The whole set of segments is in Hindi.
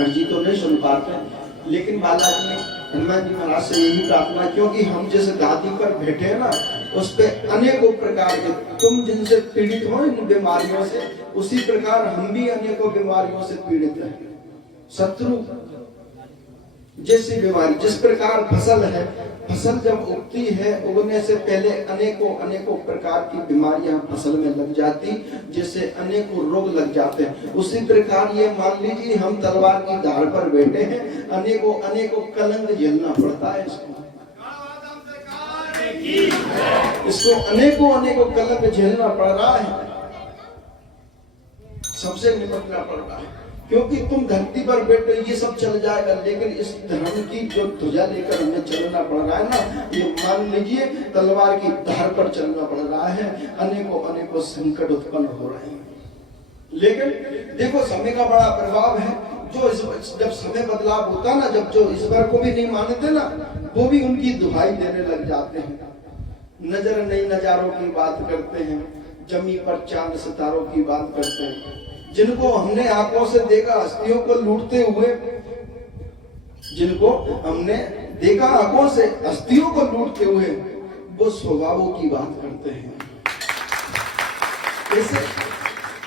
अर्जी तो नहीं सुन पाते, लेकिन बालाजी ने हनुमान जी महाराज से यही प्रार्थना, क्योंकि हम जैसे गादी पर बैठे हैं ना, उस पे अनेकों प्रकार के, तुम जिनसे पीड़ित हो इन बीमारियों से, उसी प्रकार हम भी अनेकों बीमारियों से पीड़ित हैं। शत्रु जैसी बीमारी, जिस प्रकार फसल है, फसल जब उगती है, उगने से पहले अनेकों अनेकों प्रकार की बीमारियां फसल में लग जाती, जिससे अनेकों रोग लग जाते हैं। उसी प्रकार ये मान लीजिए हम तलवार की धार पर बैठे हैं, अनेकों अनेकों कलंक झेलना पड़ता है इसको अनेकों अनेकों कलंक झेलना पड़ रहा है, सबसे निपटना पड़ रहा है। क्योंकि तुम धरती पर बैठे, ये सब चल जाएगा, लेकिन इस धर्म की जो ध्वजा लेकर हमें चलना पड़ रहा है ना, ये मान लीजिए तलवार की धार पर चलना पड़ रहा है। अनेकों अनेकों संकट उत्पन्न हो रहे हैं, लेकिन देखो समय का बड़ा प्रभाव है। जो जब समय बदलाव होता ना, जब जो ईश्वर को भी नहीं मानते ना, वो भी उनकी दुहाई देने लग जाते हैं। नजर नई नजारों की बात करते हैं, जमी पर चांद सितारों की बात करते हैं। जिनको हमने आंखों से देखा हस्तियों को लूटते हुए, जिनको हमने देखा आंखों से हस्तियों को लूटते हुए, वो स्वभावों की बात करते हैं।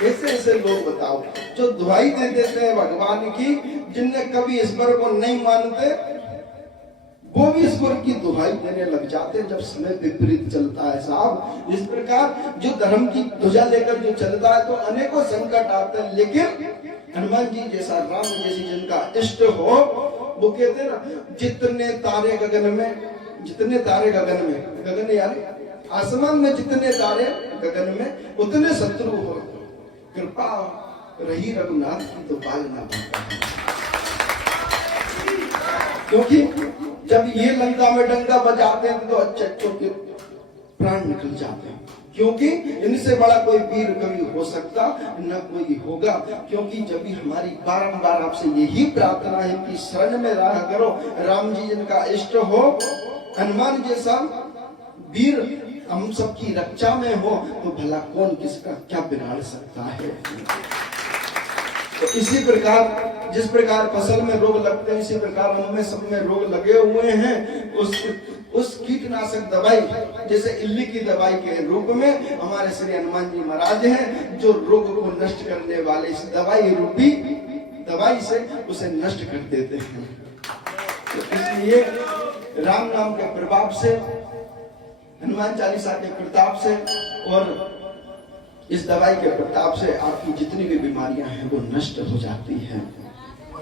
ऐसे ऐसे लोग बताओ जो दुहाई दे देते हैं भगवान की, जिनने कभी ईश्वर को नहीं मानते, वो भी ईश्वर की दुहाई देने लग जाते हैं जब समय विपरीत चलता है साहब। इस प्रकार जो धर्म की ध्वजा लेकर जो चलता है तो अनेकों संकट आते हैं, लेकिन हनुमान जी जैसा, राम जैसी जिनका इष्ट हो, वो कहते हैं ना, जितने तारे गगन में, जितने तारे गगन में, गगन यानी आसमान में जितने तारे गगन में, उतने शत्रु हो, कृपा रही रघुनाथ की तो बाल ना बनता। क्योंकि जब ये लंका में डंका बजाते हैं तो अच्छे के प्राण निकल जाते हैं, क्योंकि इनसे बड़ा कोई वीर कभी हो सकता न कोई होगा। क्योंकि जब भी हमारी बारंबार आपसे यही प्रार्थना है कि शरण में रहा करो, राम जी जिनका इष्ट हो, हनुमान जैसा वीर हम सबकी रक्षा में हो, तो भला कौन किसका क्या बिगाड़ सकता है। तो इसी प्रकार जिस प्रकार फसल में रोग लगते हैं, इसी प्रकार हमें सब में रोग लगे हुए हैं। उस कीटनाशक दवाई, जैसे इल्ली की दवाई के रूप में हमारे श्री हनुमान जी महाराज हैं, जो रोग को नष्ट करने वाले इस दवाई रूपी दवाई से उसे नष्ट कर देते हैं। तो इसलिए राम नाम के प्रभाव से, हनुमान चालीसा के प्रताप से और इस दवाई के प्रताप से आपकी जितनी भी बीमारियां हैं वो नष्ट हो जाती हैं।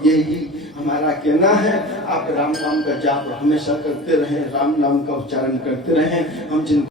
यही हमारा कहना है। आप राम नाम का जाप हमेशा करते रहें, राम नाम का उच्चारण करते रहें। हम जिन